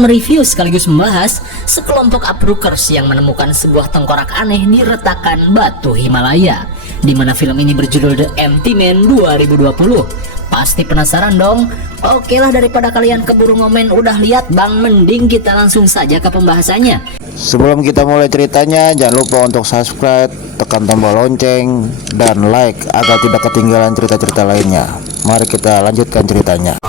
akan mereview sekaligus membahas sekelompok uprookers yang menemukan sebuah tengkorak aneh di retakan batu Himalaya, di mana film ini berjudul The Empty Man 2020. Pasti penasaran dong? Oke lah, daripada kalian keburu ngomen udah lihat bang, mending kita langsung saja ke pembahasannya. Sebelum kita mulai ceritanya, jangan lupa untuk subscribe, tekan tombol lonceng, dan like agar tidak ketinggalan cerita-cerita lainnya. Mari kita lanjutkan ceritanya.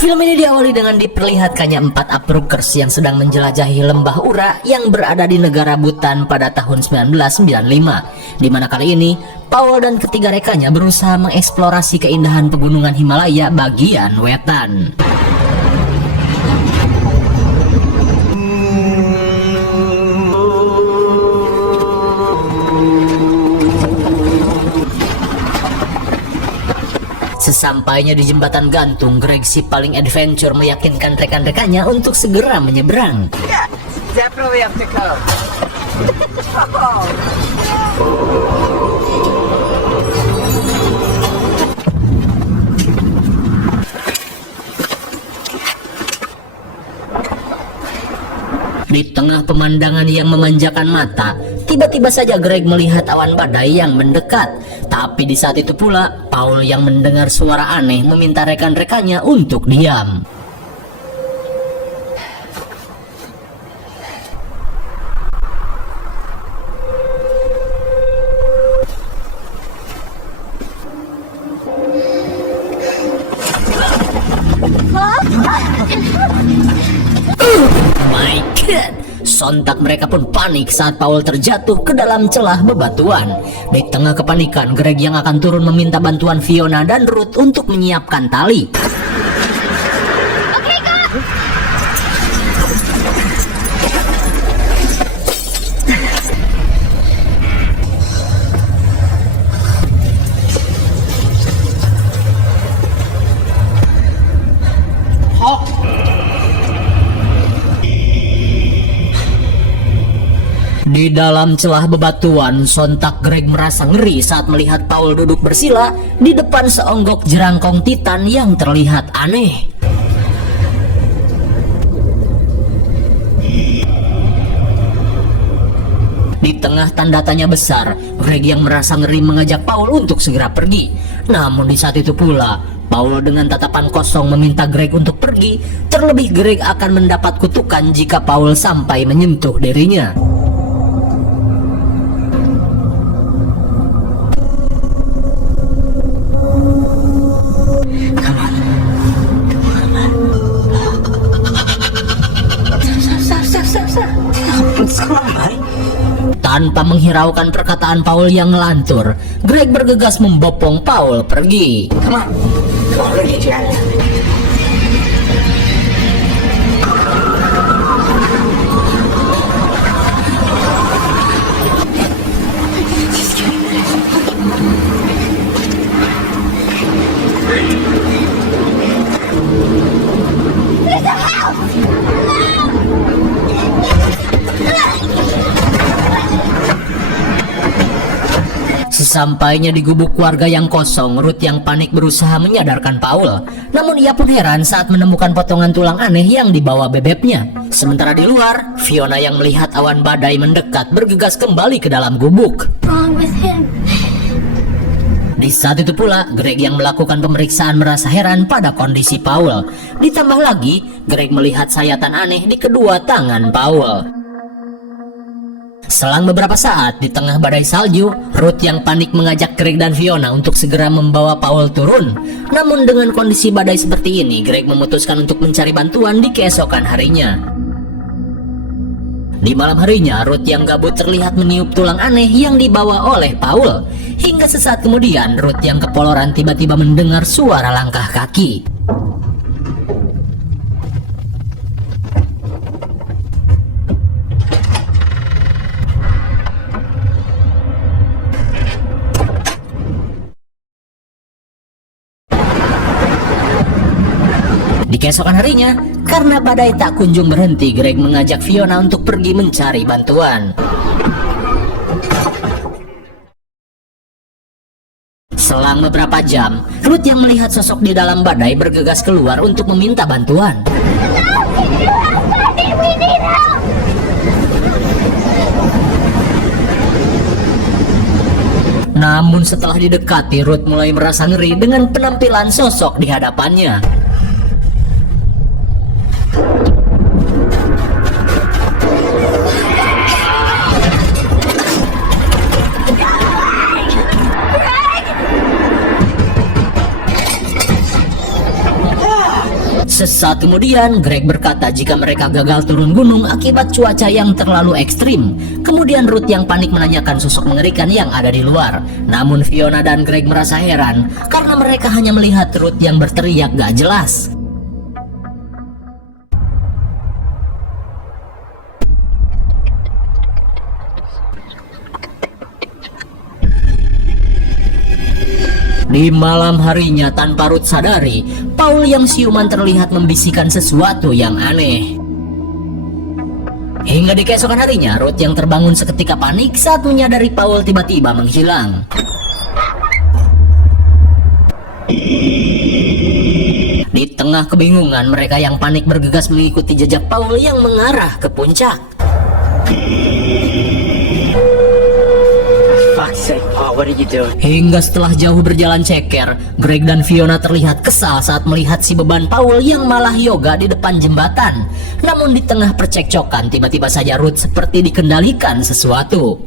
Film ini diawali dengan diperlihatkannya 4 uprookers yang sedang menjelajahi lembah Ura yang berada di negara Bhutan pada tahun 1995, di mana kali ini Paul dan ketiga rekannya berusaha mengeksplorasi keindahan pegunungan Himalaya bagian wetan. Sesampainya di jembatan gantung, Greg si paling adventure meyakinkan rekan-rekannya untuk segera menyeberang. Yeah, definitely have to go. Di tengah pemandangan yang memanjakan mata, tiba-tiba saja Greg melihat awan badai yang mendekat. Tapi di saat itu pula, Paul yang mendengar suara aneh meminta rekan-rekannya untuk diam. My God! Sontak mereka pun panik saat Paul terjatuh ke dalam celah bebatuan. Di tengah kepanikan, Greg yang akan turun meminta bantuan Fiona dan Ruth untuk menyiapkan tali. Di dalam celah bebatuan, sontak Greg merasa ngeri saat melihat Paul duduk bersila di depan seonggok jerangkong titan yang terlihat aneh. Di tengah tanda tanya besar, Greg yang merasa ngeri mengajak Paul untuk segera pergi. Namun di saat itu pula, Paul dengan tatapan kosong meminta Greg untuk pergi. Terlebih Greg akan mendapat kutukan jika Paul sampai menyentuh dirinya. Tanpa menghiraukan perkataan Paul yang ngelantur, Greg bergegas membopong Paul pergi. Come on, look at you. Sesampainya di gubuk warga yang kosong, Ruth yang panik berusaha menyadarkan Paul. Namun ia pun heran saat menemukan potongan tulang aneh yang dibawa bebeknya. Sementara di luar, Fiona yang melihat awan badai mendekat bergegas kembali ke dalam gubuk. Di saat itu pula, Greg yang melakukan pemeriksaan merasa heran pada kondisi Paul. Ditambah lagi, Greg melihat sayatan aneh di kedua tangan Paul. Selang beberapa saat, di tengah badai salju, Ruth yang panik mengajak Greg dan Fiona untuk segera membawa Paul turun. Namun dengan kondisi badai seperti ini, Greg memutuskan untuk mencari bantuan di keesokan harinya. Di malam harinya, Ruth yang gabut terlihat meniup tulang aneh yang dibawa oleh Paul. Hingga sesaat kemudian, Ruth yang kepoloran tiba-tiba mendengar suara langkah kaki. Di keesokan harinya, karena badai tak kunjung berhenti, Greg mengajak Fiona untuk pergi mencari bantuan. Selang beberapa jam, Ruth yang melihat sosok di dalam badai bergegas keluar untuk meminta bantuan. Namun setelah didekati, Ruth mulai merasa ngeri dengan penampilan sosok di hadapannya. Sesaat kemudian, Greg berkata jika mereka gagal turun gunung akibat cuaca yang terlalu ekstrim. Kemudian Ruth yang panik menanyakan sosok mengerikan yang ada di luar. Namun Fiona dan Greg merasa heran karena mereka hanya melihat Ruth yang berteriak gak jelas. Di malam harinya, tanpa Ruth sadari, Paul yang siuman terlihat membisikkan sesuatu yang aneh. Hingga di keesokan harinya, Ruth yang terbangun seketika panik saat menyadari Paul tiba-tiba menghilang. Di tengah kebingungan, mereka yang panik bergegas mengikuti jejak Paul yang mengarah ke puncak. What are you doing? Hingga setelah jauh berjalan ceker, Greg dan Fiona terlihat kesal saat melihat si beban Paul yang malah yoga di depan jembatan. Namun di tengah percekcokan, tiba-tiba saja Ruth seperti dikendalikan sesuatu.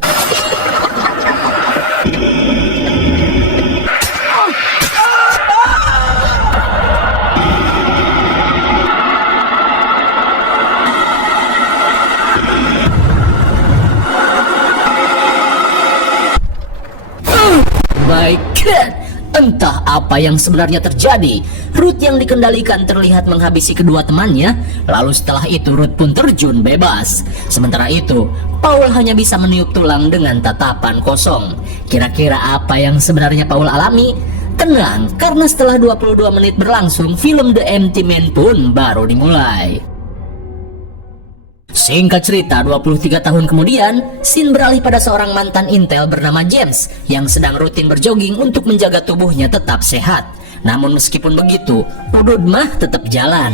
My God, entah apa yang sebenarnya terjadi. Ruth yang dikendalikan terlihat menghabisi kedua temannya. Lalu setelah itu Ruth pun terjun bebas. Sementara itu Paul hanya bisa meniup tulang dengan tatapan kosong. Kira-kira apa yang sebenarnya Paul alami? Tenang, karena setelah 22 menit berlangsung, film The Empty Man pun baru dimulai. Singkat cerita, 23 tahun kemudian, scene beralih pada seorang mantan intel bernama James yang sedang rutin berjogging untuk menjaga tubuhnya tetap sehat. Namun meskipun begitu, udud mah tetap jalan.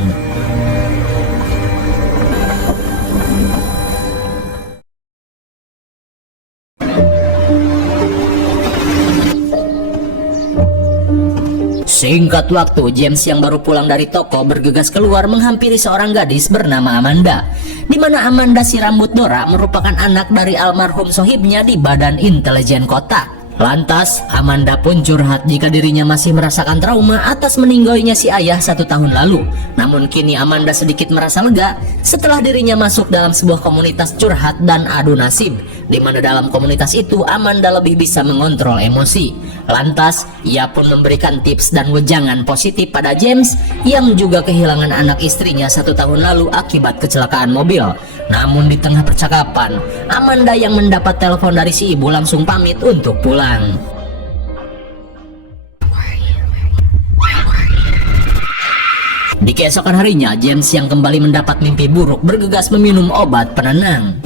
Singkat waktu, James yang baru pulang dari toko bergegas keluar menghampiri seorang gadis bernama Amanda. Di mana Amanda si rambut Dora merupakan anak dari almarhum sohibnya di Badan Intelijen Kota. Lantas, Amanda pun curhat jika dirinya masih merasakan trauma atas meninggalnya si ayah 1 tahun lalu. Namun kini Amanda sedikit merasa lega setelah dirinya masuk dalam sebuah komunitas curhat dan adu nasib, di mana dalam komunitas itu Amanda lebih bisa mengontrol emosi. Lantas, ia pun memberikan tips dan wejangan positif pada James yang juga kehilangan anak istrinya 1 tahun lalu akibat kecelakaan mobil. Namun di tengah percakapan, Amanda yang mendapat telepon dari si ibu langsung pamit untuk pulang. Di keesokan harinya, James yang kembali mendapat mimpi buruk bergegas meminum obat penenang.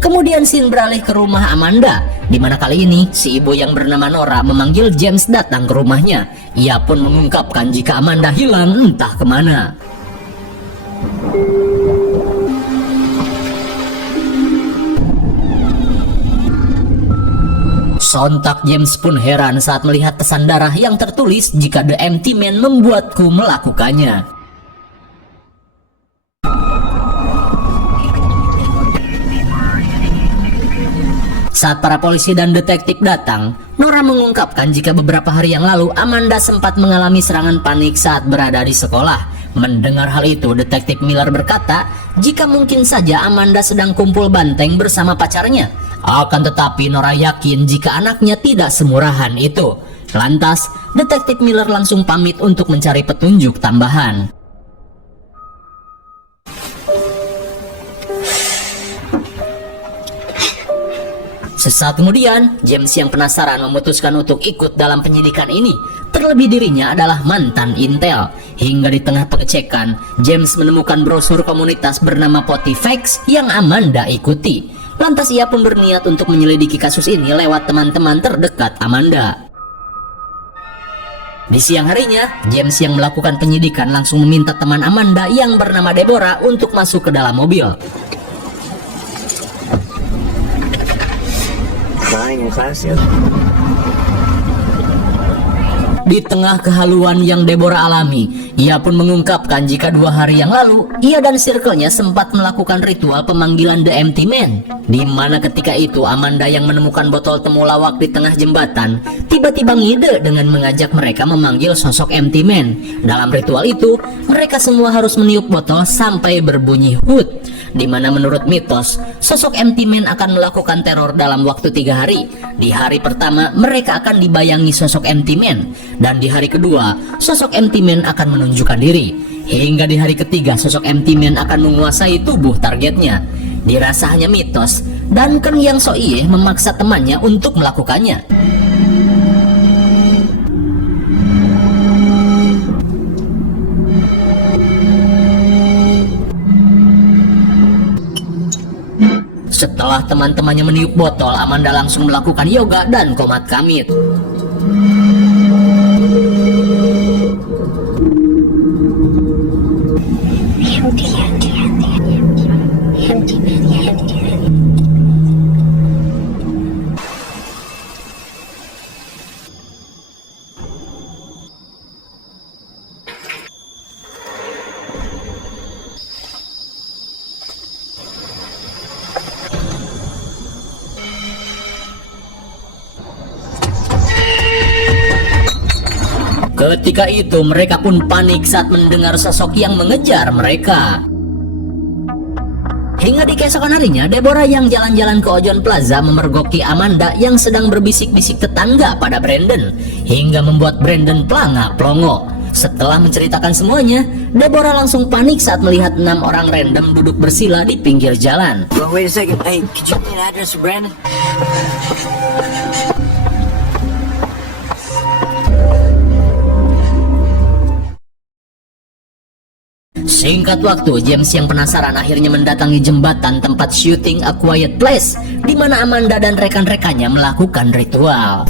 Kemudian scene beralih ke rumah Amanda, di mana kali ini si ibu yang bernama Nora memanggil James datang ke rumahnya. Ia pun mengungkapkan jika Amanda hilang entah kemana. Sontak James pun heran saat melihat pesan darah yang tertulis jika The Empty Man membuatku melakukannya. Saat para polisi dan detektif datang, Nora mengungkapkan jika beberapa hari yang lalu Amanda sempat mengalami serangan panik saat berada di sekolah. Mendengar hal itu, detektif Miller berkata jika mungkin saja Amanda sedang kumpul banteng bersama pacarnya. Akan tetapi Nora yakin jika anaknya tidak semurahan itu. Lantas, detektif Miller langsung pamit untuk mencari petunjuk tambahan. Sesaat kemudian, James yang penasaran memutuskan untuk ikut dalam penyidikan ini. Terlebih dirinya adalah mantan intel. Hingga di tengah pengecekan, James menemukan brosur komunitas bernama Potifex yang Amanda ikuti. Lantas ia pun berniat untuk menyelidiki kasus ini lewat teman-teman terdekat Amanda. Di siang harinya, James yang melakukan penyidikan langsung meminta teman Amanda yang bernama Deborah untuk masuk ke dalam mobil. Lying in class, yeah. Di tengah kehaluan yang Deborah alami, ia pun mengungkapkan jika 2 hari yang lalu, ia dan circle-nya sempat melakukan ritual pemanggilan The Empty Man, di mana ketika itu Amanda yang menemukan botol temulawak di tengah jembatan, tiba-tiba ngide dengan mengajak mereka memanggil sosok Empty Man. Dalam ritual itu, mereka semua harus meniup botol sampai berbunyi hut, di mana menurut mitos, sosok Empty Man akan melakukan teror dalam waktu 3 hari. Di hari pertama, mereka akan dibayangi sosok Empty Man, dan di hari kedua, sosok Empty Man akan menunjukkan diri. Hingga di hari ketiga, sosok Empty Man akan menguasai tubuh targetnya. Dirasa hanya mitos, dan Ken yang so iye memaksa temannya untuk melakukannya. Setelah teman-temannya meniup botol, Amanda langsung melakukan yoga dan komat kamit. Ketika itu mereka pun panik saat mendengar sosok yang mengejar mereka. Hingga di keesokan harinya, Deborah yang jalan-jalan ke Ojon Plaza memergoki Amanda yang sedang berbisik-bisik tetangga pada Brandon, hingga membuat Brandon pelanga-plongo. Setelah menceritakan semuanya, Deborah langsung panik saat melihat 6 orang random duduk bersila di pinggir jalan. Well, wait a second. Hey, could you give me an address for Brandon? Singkat waktu, James yang penasaran akhirnya mendatangi jembatan tempat syuting A Quiet Place, di mana Amanda dan rekan-rekannya melakukan ritual.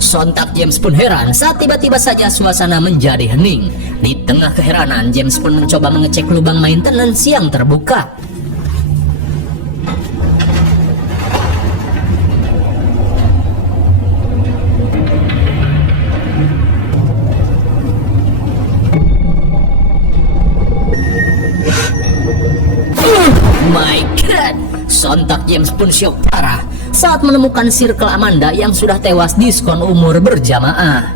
Sontak James pun heran saat tiba-tiba saja suasana menjadi hening. Di tengah keheranan, James pun mencoba mengecek lubang maintenance yang terbuka. My God! Sontak James pun syok parah saat menemukan circle Amanda yang sudah tewas diskon umur berjamaah.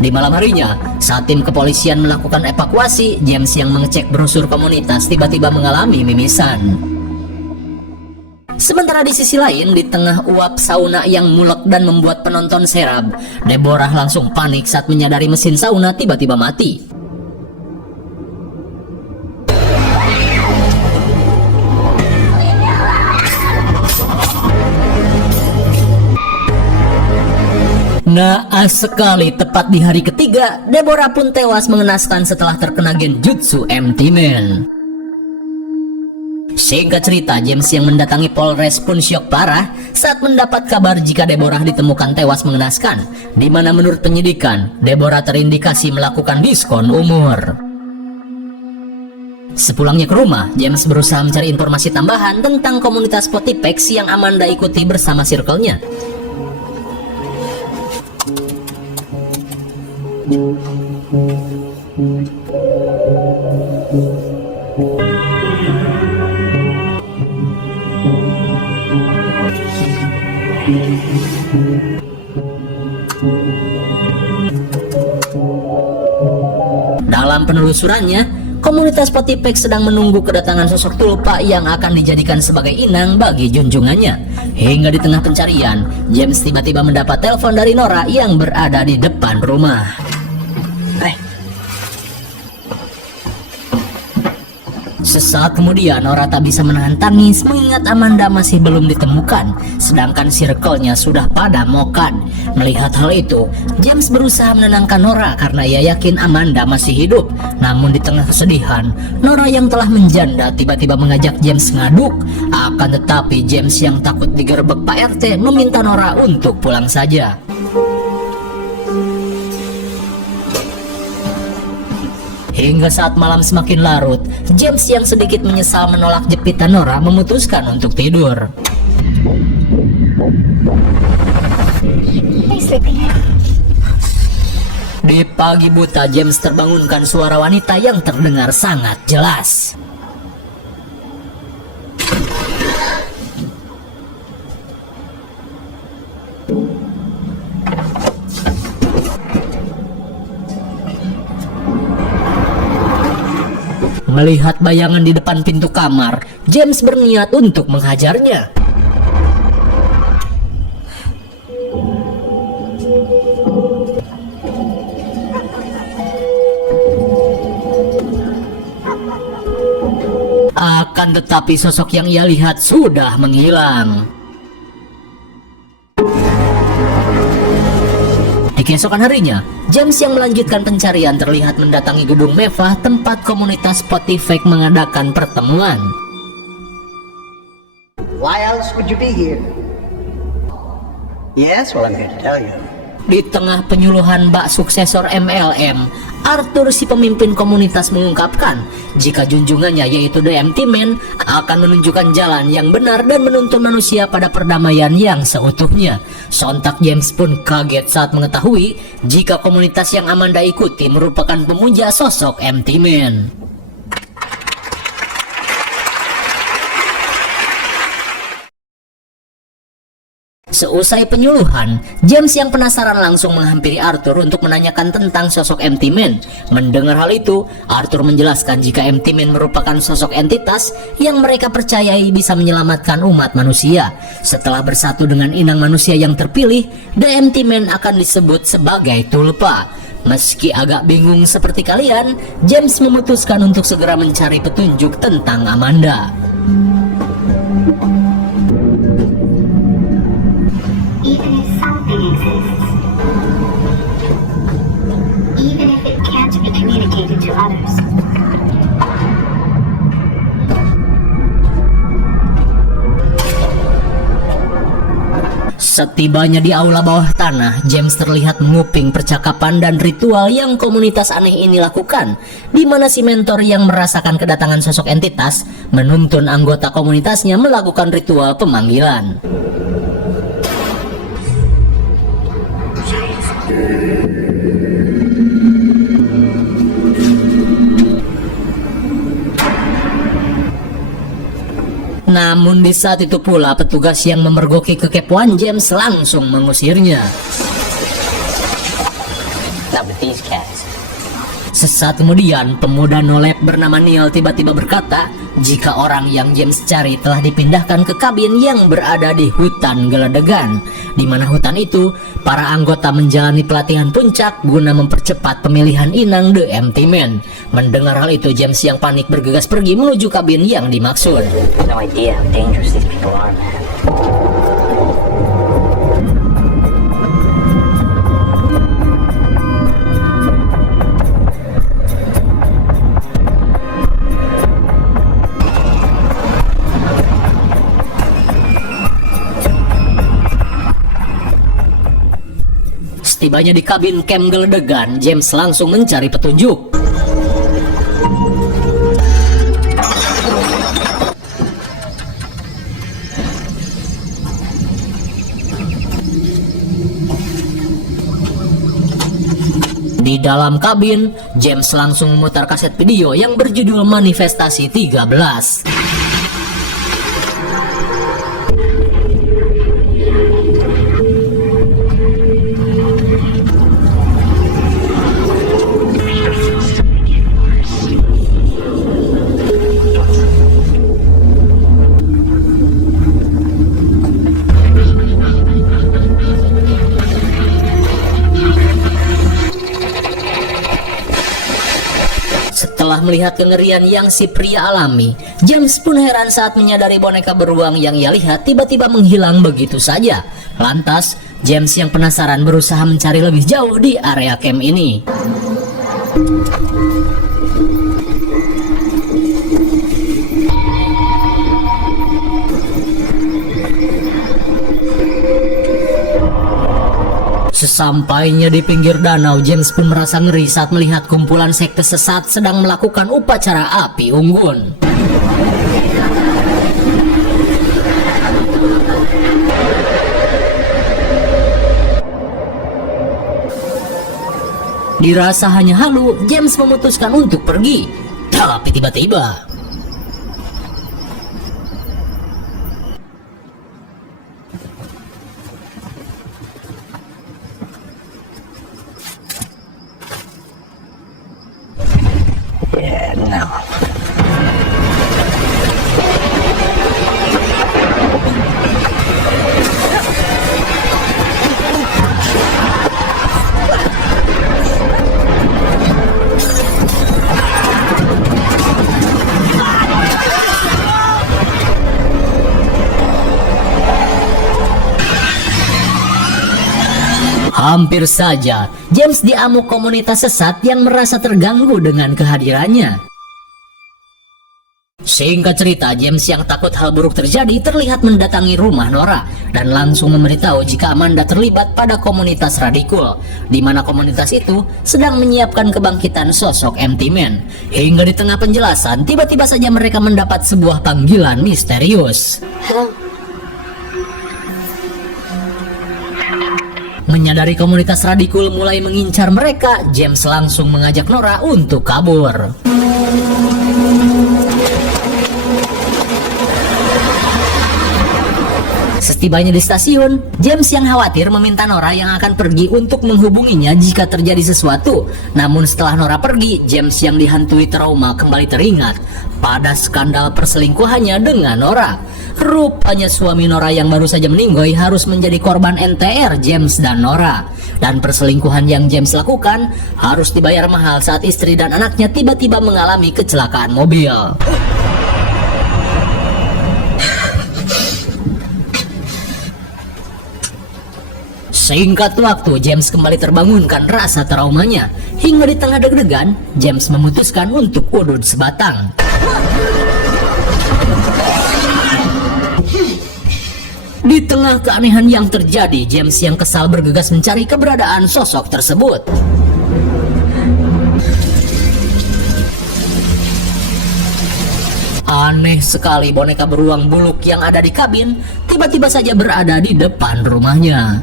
Di malam harinya, saat tim kepolisian melakukan evakuasi, James yang mengecek brosur komunitas tiba-tiba mengalami mimisan. Sementara di sisi lain, di tengah uap sauna yang mulek dan membuat penonton serab, Deborah langsung panik saat menyadari mesin sauna tiba-tiba mati. Naas sekali, tepat di hari ketiga, Deborah pun tewas mengenaskan setelah terkena genjutsu Empty Man. Singkat cerita, James yang mendatangi Polres pun syok parah saat mendapat kabar jika Deborah ditemukan tewas mengenaskan, di mana menurut penyidikan, Deborah terindikasi melakukan diskon umur. Sepulangnya ke rumah, James berusaha mencari informasi tambahan tentang komunitas Potipex yang Amanda ikuti bersama circle-nya. Dalam penelusurannya, komunitas Potipex sedang menunggu kedatangan sosok Tulpa yang akan dijadikan sebagai inang bagi junjungannya. Hingga di tengah pencarian, James tiba-tiba mendapat telepon dari Nora yang berada di depan rumah. Sesaat kemudian Nora tak bisa menahan tangis mengingat Amanda masih belum ditemukan, sedangkan circle-nya sudah pada mokan. Melihat hal itu, James berusaha menenangkan Nora karena ia yakin Amanda masih hidup. Namun di tengah kesedihan, Nora yang telah menjanda tiba-tiba mengajak James ngaduk. Akan tetapi James yang takut digerebek Pak RT meminta Nora untuk pulang saja. Hingga saat malam semakin larut, James yang sedikit menyesal menolak jepitan Nora memutuskan untuk tidur. Di pagi buta, James terbangunkan suara wanita yang terdengar sangat jelas. Melihat bayangan di depan pintu kamar, James berniat untuk menghajarnya. Akan tetapi sosok yang ia lihat sudah menghilang. Di keesokan harinya, James yang melanjutkan pencarian terlihat mendatangi gedung mewah tempat komunitas Potty Fake mengadakan pertemuan. Why else would you be here? Yes, well, I'm here to tell you. Di tengah penyuluhan bak suksesor MLM, Arthur si pemimpin komunitas mengungkapkan jika junjungannya yaitu The Empty Man akan menunjukkan jalan yang benar dan menuntun manusia pada perdamaian yang seutuhnya. Sontak James pun kaget saat mengetahui jika komunitas yang Amanda ikuti merupakan pemuja sosok Empty Man. Seusai penyuluhan, James yang penasaran langsung menghampiri Arthur untuk menanyakan tentang sosok Empty Man. Mendengar hal itu, Arthur menjelaskan jika Empty Man merupakan sosok entitas yang mereka percayai bisa menyelamatkan umat manusia. Setelah bersatu dengan inang manusia yang terpilih, The Empty Man akan disebut sebagai Tulpa. Meski agak bingung seperti kalian, James memutuskan untuk segera mencari petunjuk tentang Amanda. Even if something exists, even if it can't be communicated to others. Setibanya di aula bawah tanah, James terlihat menguping percakapan dan ritual yang komunitas aneh ini lakukan, di mana si mentor yang merasakan kedatangan sosok entitas menuntun anggota komunitasnya melakukan ritual pemanggilan. Namun di saat itu pula petugas yang memergoki kekepoan James langsung mengusirnya. Not with these cats. Sesaat kemudian, pemuda nolep bernama Neil tiba-tiba berkata jika orang yang James cari telah dipindahkan ke kabin yang berada di hutan Geledegan, di mana hutan itu para anggota menjalani pelatihan puncak guna mempercepat pemilihan inang The Empty Man. Mendengar hal itu, James yang panik bergegas pergi menuju kabin yang dimaksud. No idea how dangerous these people are, man. Setibanya di kabin camp Geledegan, James langsung mencari petunjuk. Di dalam kabin, James langsung memutar kaset video yang berjudul Manifestasi 13. Setelah melihat kengerian yang si pria alami, James pun heran saat menyadari boneka beruang yang ia lihat tiba-tiba menghilang begitu saja. Lantas, James yang penasaran berusaha mencari lebih jauh di area camp ini. Sesampainya di pinggir danau, James pun merasa ngeri saat melihat kumpulan sekte sesat sedang melakukan upacara api unggun. Dirasa hanya halu, James memutuskan untuk pergi. Tapi tiba-tiba Yeah, no. hampir saja James diamuk komunitas sesat yang merasa terganggu dengan kehadirannya. Singkat cerita, James yang takut hal buruk terjadi terlihat mendatangi rumah Nora dan langsung memberitahu jika Amanda terlibat pada komunitas Radicul, di mana komunitas itu sedang menyiapkan kebangkitan sosok Empty Man. Hingga di tengah penjelasan, tiba-tiba saja mereka mendapat sebuah panggilan misterius. Menyadari komunitas Radicul mulai mengincar mereka, James langsung mengajak Nora untuk kabur. Setibanya di stasiun, James yang khawatir meminta Nora yang akan pergi untuk menghubunginya jika terjadi sesuatu. Namun setelah Nora pergi, James yang dihantui trauma kembali teringat pada skandal perselingkuhannya dengan Nora. Rupanya suami Nora yang baru saja meninggoy harus menjadi korban NTR James dan Nora. Dan perselingkuhan yang James lakukan harus dibayar mahal saat istri dan anaknya tiba-tiba mengalami kecelakaan mobil. Singkat waktu, James kembali terbangunkan rasa traumanya. Hingga di tengah deg-degan, James memutuskan untuk udud sebatang. Di tengah keanehan yang terjadi, James yang kesal bergegas mencari keberadaan sosok tersebut. Aneh sekali, boneka beruang buluk yang ada di kabin tiba-tiba saja berada di depan rumahnya.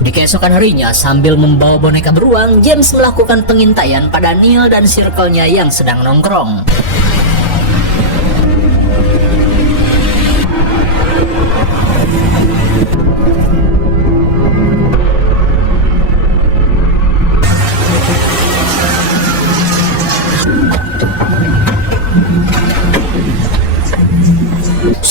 Di keesokan harinya, sambil membawa boneka beruang, James melakukan pengintaian pada Neil dan circle-nya yang sedang nongkrong.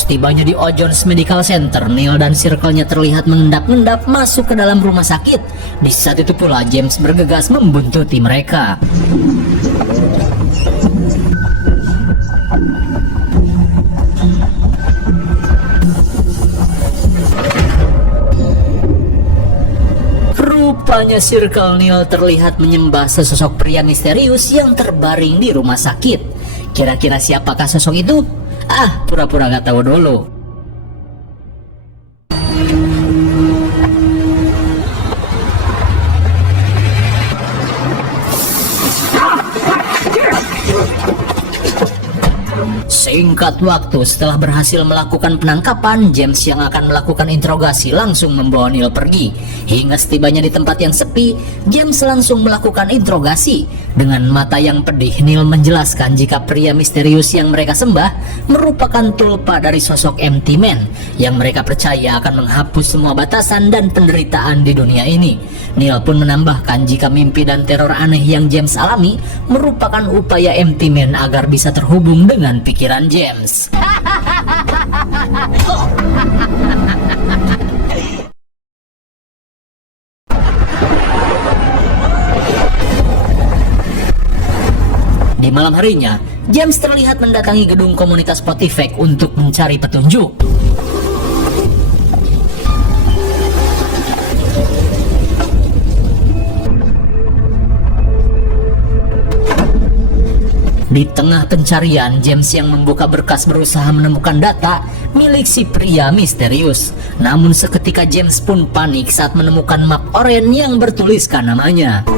Setibanya di O'Jones Medical Center, Neil dan circle-nya terlihat mengendap-endap masuk ke dalam rumah sakit. Di saat itu pula James bergegas membuntuti mereka. Rupanya circle Neil terlihat menyembah sesosok pria misterius yang terbaring di rumah sakit. Kira-kira siapakah sosok itu? Pura-pura gak tahu dulu. Singkat waktu setelah berhasil melakukan penangkapan, James yang akan melakukan interogasi langsung membawa Neil pergi. Hingga setibanya di tempat yang sepi, James langsung melakukan interogasi. Dengan mata yang pedih, Neil menjelaskan jika pria misterius yang mereka sembah merupakan tulpa dari sosok Empty Man yang mereka percaya akan menghapus semua batasan dan penderitaan di dunia ini. Neil pun menambahkan jika mimpi dan teror aneh yang James alami merupakan upaya Empty Man agar bisa terhubung dengan pikiran James. malam harinya, James terlihat mendatangi gedung komunitas Potifex untuk mencari petunjuk. Di tengah pencarian, James yang membuka berkas berusaha menemukan data milik si pria misterius. Namun seketika James pun panik saat menemukan map oranye yang bertuliskan namanya.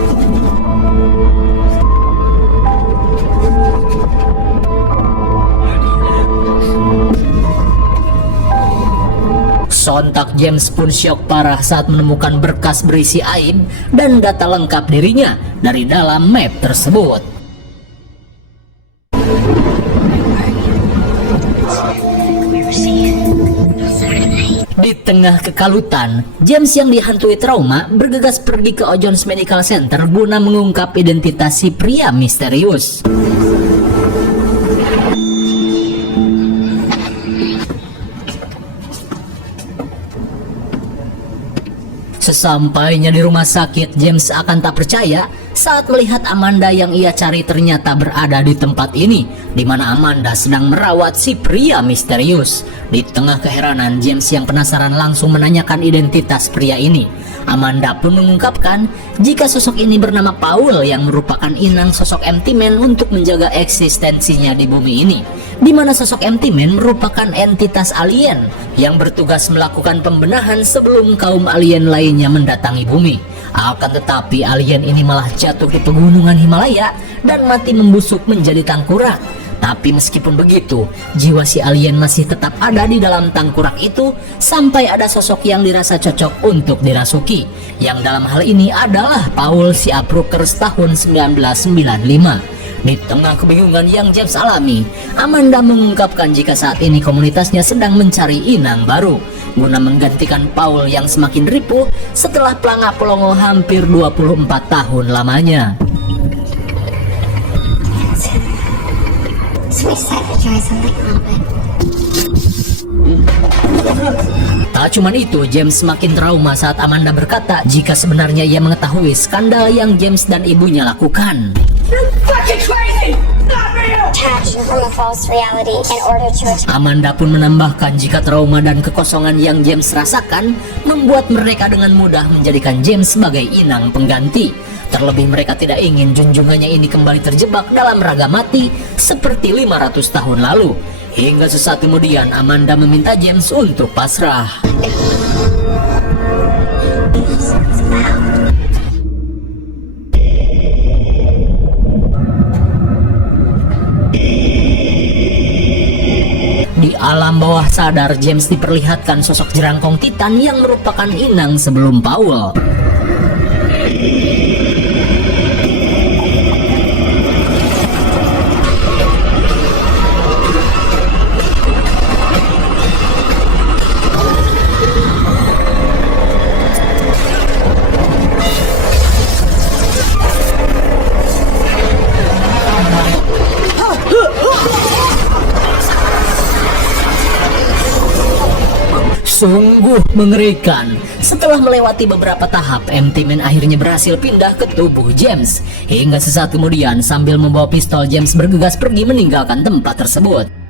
Sontak James pun syok parah saat menemukan berkas berisi aib dan data lengkap dirinya dari dalam map tersebut. Di tengah kekalutan, James yang dihantui trauma bergegas pergi ke O'Jones Medical Center guna mengungkap identitas si pria misterius. Sesampainya di rumah sakit, James akan tak percaya saat melihat Amanda yang ia cari ternyata berada di tempat ini, di mana Amanda sedang merawat si pria misterius. Di tengah keheranan, James yang penasaran langsung menanyakan identitas pria ini. Amanda pun mengungkapkan jika sosok ini bernama Paul yang merupakan inang sosok Empty Man untuk menjaga eksistensinya di bumi ini, di mana sosok Empty Man merupakan entitas alien yang bertugas melakukan pembenahan sebelum kaum alien lainnya mendatangi bumi. Akan tetapi alien ini malah jatuh di pegunungan Himalaya dan mati membusuk menjadi tangkurak. Tapi meskipun begitu, jiwa si alien masih tetap ada di dalam tangkurak itu sampai ada sosok yang dirasa cocok untuk dirasuki, yang dalam hal ini adalah Paul si Aprukers tahun 1995. Di tengah kebingungan yang James alami, Amanda mengungkapkan jika saat ini komunitasnya sedang mencari inang baru guna menggantikan Paul yang semakin ripuh setelah pelangak pelongo hampir 24 tahun lamanya. Tak cuman itu, James semakin trauma saat Amanda berkata jika sebenarnya ia mengetahui skandal yang James dan ibunya lakukan. Amanda pun menambahkan jika trauma dan kekosongan yang James rasakan membuat mereka dengan mudah menjadikan James sebagai inang pengganti. Terlebih mereka tidak ingin junjungannya ini kembali terjebak dalam raga mati seperti 500 tahun lalu. Hingga sesaat kemudian Amanda meminta James untuk pasrah. Di alam bawah sadar, James diperlihatkan sosok jerangkong Titan yang merupakan inang sebelum Paul. Sungguh mengerikan. Setelah melewati beberapa tahap, Empty Man akhirnya berhasil pindah ke tubuh James. Hingga sesaat kemudian, sambil membawa pistol, James bergegas pergi meninggalkan tempat tersebut.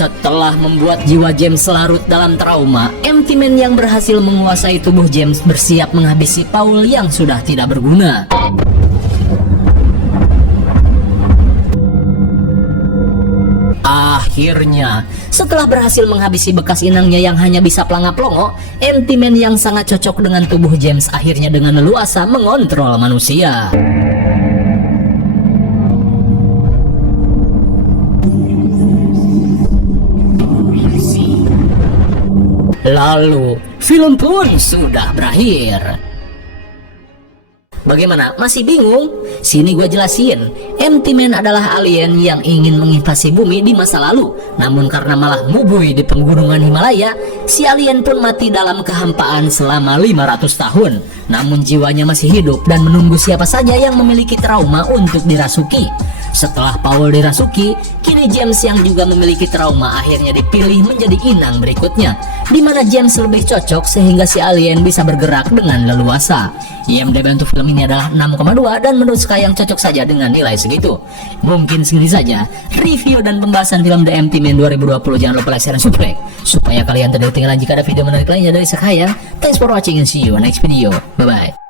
Setelah membuat jiwa James larut dalam trauma, Empty Man yang berhasil menguasai tubuh James bersiap menghabisi Paul yang sudah tidak berguna. Akhirnya, setelah berhasil menghabisi bekas inangnya yang hanya bisa pelangap-pelongo, Empty Man yang sangat cocok dengan tubuh James akhirnya dengan leluasa mengontrol manusia. Lalu, film pun sudah berakhir. Bagaimana? Masih bingung? Sini gue jelasin. Empty Man adalah alien yang ingin menginvasi bumi di masa lalu. Namun karena malah mubui di pegunungan Himalaya, si alien pun mati dalam kehampaan selama 500 tahun. Namun jiwanya masih hidup dan menunggu siapa saja yang memiliki trauma untuk dirasuki. Setelah Paul dirasuki, kini James yang juga memiliki trauma akhirnya dipilih menjadi inang berikutnya, di mana James lebih cocok sehingga si alien bisa bergerak dengan leluasa. IMDb untuk film ini adalah 6,2 dan menurut Skayang cocok saja dengan nilai segitu. Mungkin segini saja review dan pembahasan film The Empty Man 2020. Jangan lupa like, share, dan subscribe supaya kalian tidak ketinggalan jika ada video menarik lainnya dari Skayang. Thanks for watching and see you next video. Bye bye.